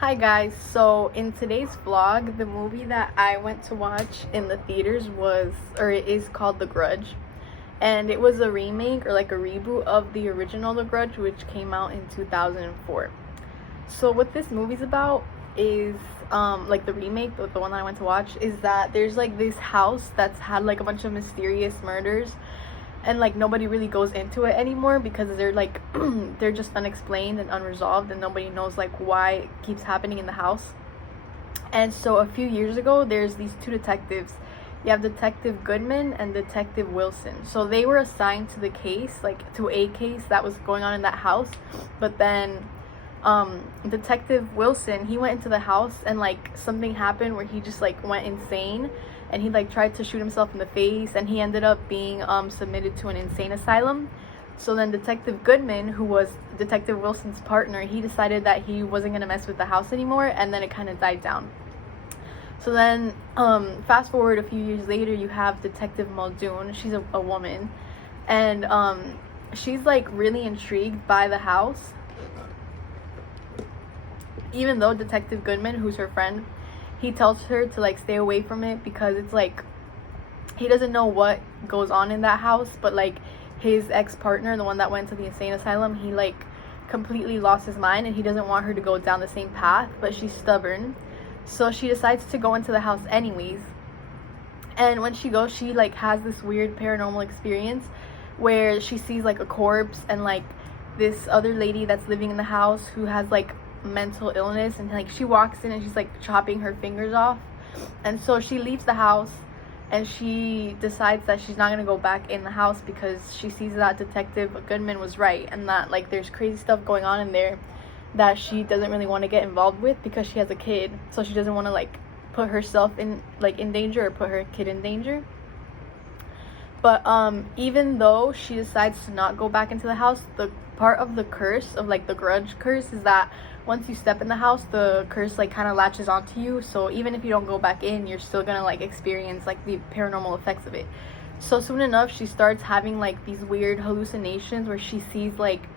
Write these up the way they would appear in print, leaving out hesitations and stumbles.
Hi guys, so in today's vlog, the movie that I went to watch in the theaters it is called The Grudge. And it was a remake or like a reboot of the original The Grudge, which came out in 2004. So what this movie's about is, like the remake, the one that I went to watch, is that there's like this house that's had like a bunch of mysterious murders, and like nobody really goes into it anymore because they're like they're just unexplained and unresolved, and nobody knows like why it keeps happening in the house. And so a few years ago, there's these two detectives. You have Detective Goodman and Detective Wilson. So they were assigned to the case, like to a case that was going on in that house. But then Detective Wilson, he went into the house and like something happened where he just like went insane, and he like tried to shoot himself in the face, and he ended up being submitted to an insane asylum. So then Detective Goodman, who was Detective Wilson's partner, he decided that he wasn't going to mess with the house anymore, and then it kind of died down. So then fast forward a few years later, you have Detective Muldoon. She's a woman, and she's like really intrigued by the house, even though Detective Goodman, who's her friend, he tells her to like stay away from it because it's like he doesn't know what goes on in that house, but like his ex-partner, the one that went to the insane asylum, he like completely lost his mind, and he doesn't want her to go down the same path, but she's stubborn. So she decides to go into the house anyways. And when she goes, she like has this weird paranormal experience where she sees like a corpse, and like this other lady that's living in the house who has like mental illness, and like she walks in and she's like chopping her fingers off. And so she leaves the house, and she decides that she's not going to go back in the house because she sees that Detective Goodman was right, and that like there's crazy stuff going on in there that she doesn't really want to get involved with because she has a kid. So she doesn't want to like put herself in danger, or put her kid in danger. But even though she decides to not go back into the house, the part of the curse of like the grudge curse is that once you step in the house, the curse like kind of latches onto you. So even if you don't go back in, you're still gonna like experience like the paranormal effects of it. So soon enough, she starts having like these weird hallucinations where she sees like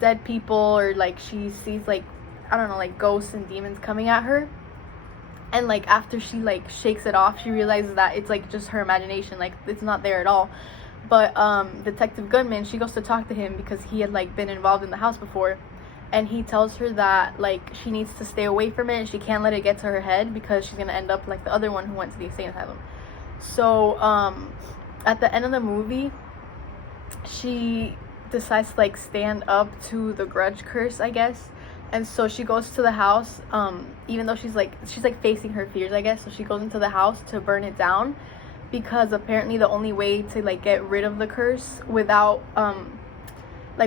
dead people, or like she sees like, I don't know, like ghosts and demons coming at her. And like after she like shakes it off, she realizes that it's like just her imagination, like it's not there at all. But Detective Goodman, she goes to talk to him because he had like been involved in the house before, and he tells her that like she needs to stay away from it, and she can't let it get to her head because she's gonna end up like the other one who went to the insane asylum. So at the end of the movie, she decides to like stand up to the grudge curse, I guess. And so she goes to the house, even though she's like facing her fears, I guess. So she goes into the house to burn it down, because apparently the only way to like get rid of the curse without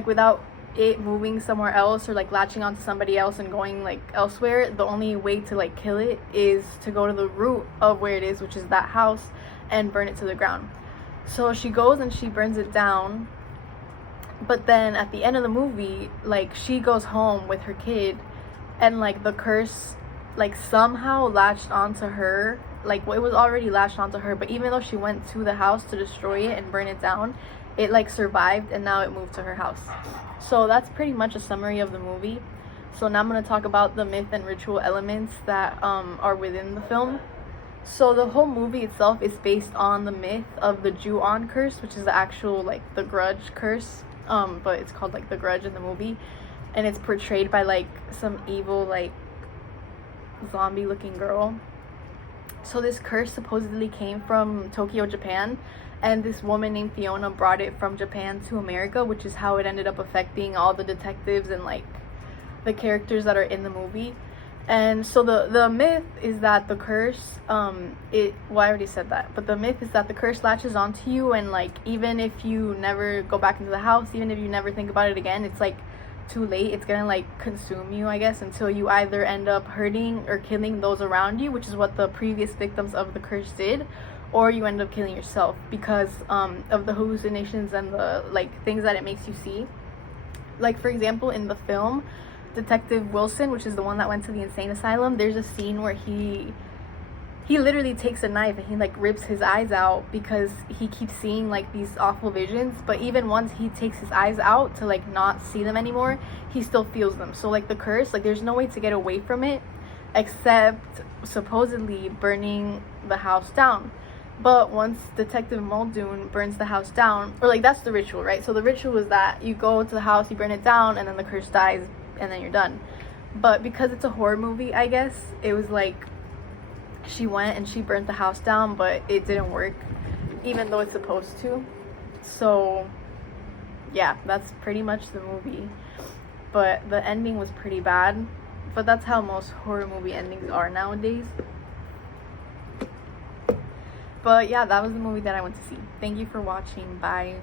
without it moving somewhere else, or like latching onto somebody else and going like elsewhere, the only way to like kill it is to go to the root of where it is, which is that house, and burn it to the ground. So she goes and she burns it down. But then at the end of the movie, like she goes home with her kid, and like the curse like somehow latched onto her. Like it was already latched onto her, but even though she went to the house to destroy it and burn it down, it like survived, and now it moved to her house. So that's pretty much a summary of the movie. So now I'm going to talk about the myth and ritual elements that are within the film. So the whole movie itself is based on the myth of the Ju-on curse, which is the actual like the grudge curse, but it's called like the grudge in the movie, and it's portrayed by like some evil like zombie looking girl. So this curse supposedly came from Tokyo, Japan, and this woman named Fiona brought it from Japan to America, which is how it ended up affecting all the detectives and like the characters that are in the movie. And so the myth is that the curse, I already said that, but the myth is that the curse latches onto you, and like even if you never go back into the house, even if you never think about it again, it's like too late. It's gonna like consume you, I guess, until you either end up hurting or killing those around you, which is what the previous victims of the curse did, or you end up killing yourself because of the hallucinations and the like things that it makes you see. Like for example, in the film Detective Wilson, which is the one that went to the insane asylum, there's a scene where he he literally takes a knife and he like rips his eyes out because he keeps seeing like these awful visions. But even once he takes his eyes out to like not see them anymore, he still feels them. So like the curse, like there's no way to get away from it except supposedly burning the house down. But once Detective Muldoon burns the house down, or like that's the ritual, right? So the ritual is that you go to the house, you burn it down, and then the curse dies, and then you're done. But because it's a horror movie, I guess, it was like she went and she burnt the house down, but it didn't work, even though it's supposed to. So yeah, that's pretty much the movie. But the ending was pretty bad. But that's how most horror movie endings are nowadays. But yeah, that was the movie that I went to see. Thank you for watching. Bye.